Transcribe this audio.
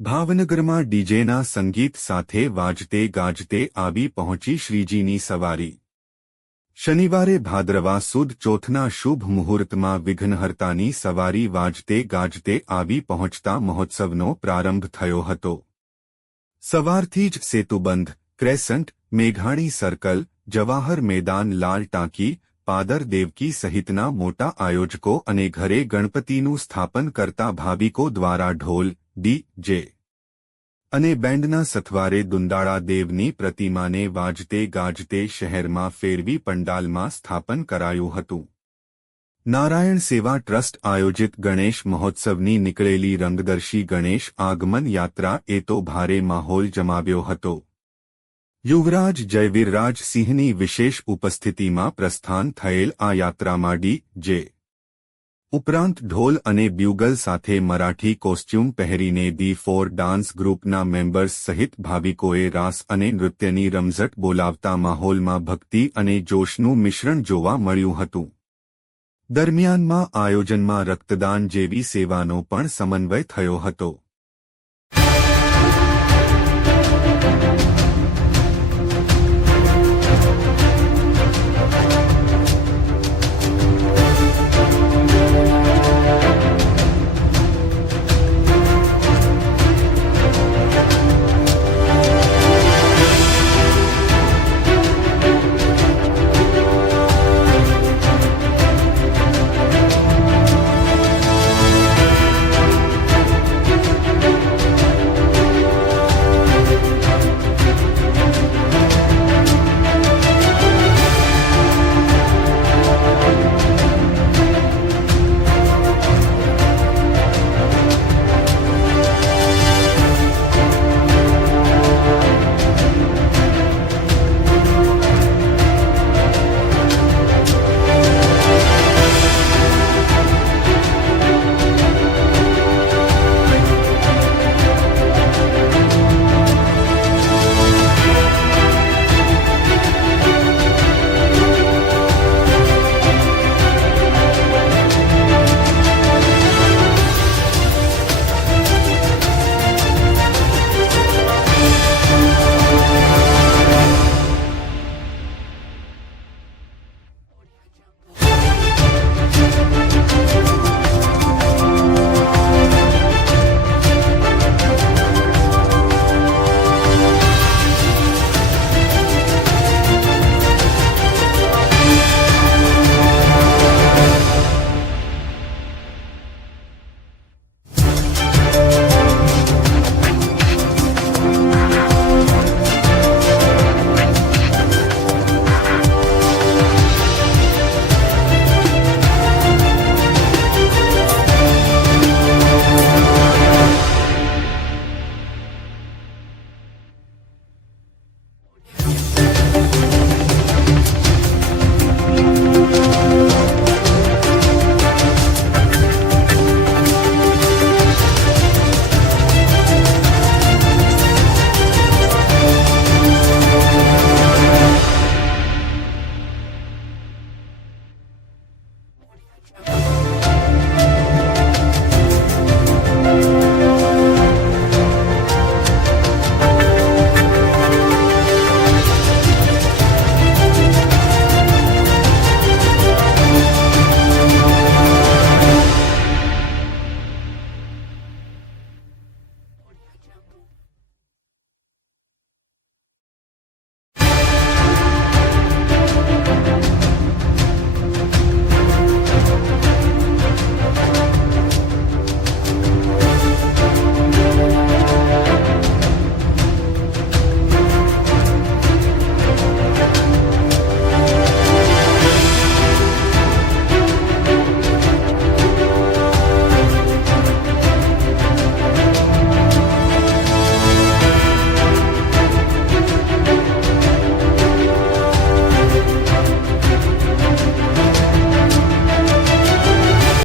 ભાવનગરમાં ડીજેના સંગીત સાથે વાજતે ગાજતે આવી પહોંચી શ્રીજીની સવારી। શનિવારે ભાદરવા સુદ ચોથના શુભ મુહૂર્તમાં વિઘ્નહર્તાની સવારી વાજતે ગાજતે આવી પહોંચતા મહોત્સવનો પ્રારંભ થયો હતો। સવારથી જ સેતુબંધ, ક્રેસન્ટ, મેઘાણી સર્કલ, જવાહર મેદાન, લાલ ટાંકી, પાદર દેવકી સહિતના મોટા આયોજકો અને ઘરે ગણપતિનું સ્થાપન કરતા ભાવિકો દ્વારા ઢોલ, ડી.જે. અને બેન્ડના સથવારે દુંદાળા દેવની પ્રતિમાને વાજતે ગાજતે શહેરમાં ફેરવી પંડાલમાં સ્થાપન કરાયું હતું। નારાયણ સેવા ટ્રસ્ટ આયોજિત ગણેશ મહોત્સવની નીકળેલી રંગદર્શી ગણેશ આગમન યાત્રા એ તો ભારે માહોલ જમાવ્યો હતો। યુવરાજ જયવીરરાજ સિંહની વિશેષ ઉપસ્થિતિમાં પ્રસ્થાન થયેલ આ યાત્રામાં ડી.જે. ઉપરાંત ઢોલ અને બ્યુગલ સાથે મરાઠી કોસ્ચ્યુમ પહેરીને દી4 ડાન્સ ગ્રુપના મેમ્બર્સ સહિત ભાવિકોએ રાસ અને નૃત્યની રમઝટ બોલાવતા માહોલમાં ભક્તિ અને જોશનું મિશ્રણ જોવા મળ્યું હતું। દરમિયાનમાં આયોજનમાં રક્તદાન જેવી સેવાનો પણ સમન્વય થયો હતો।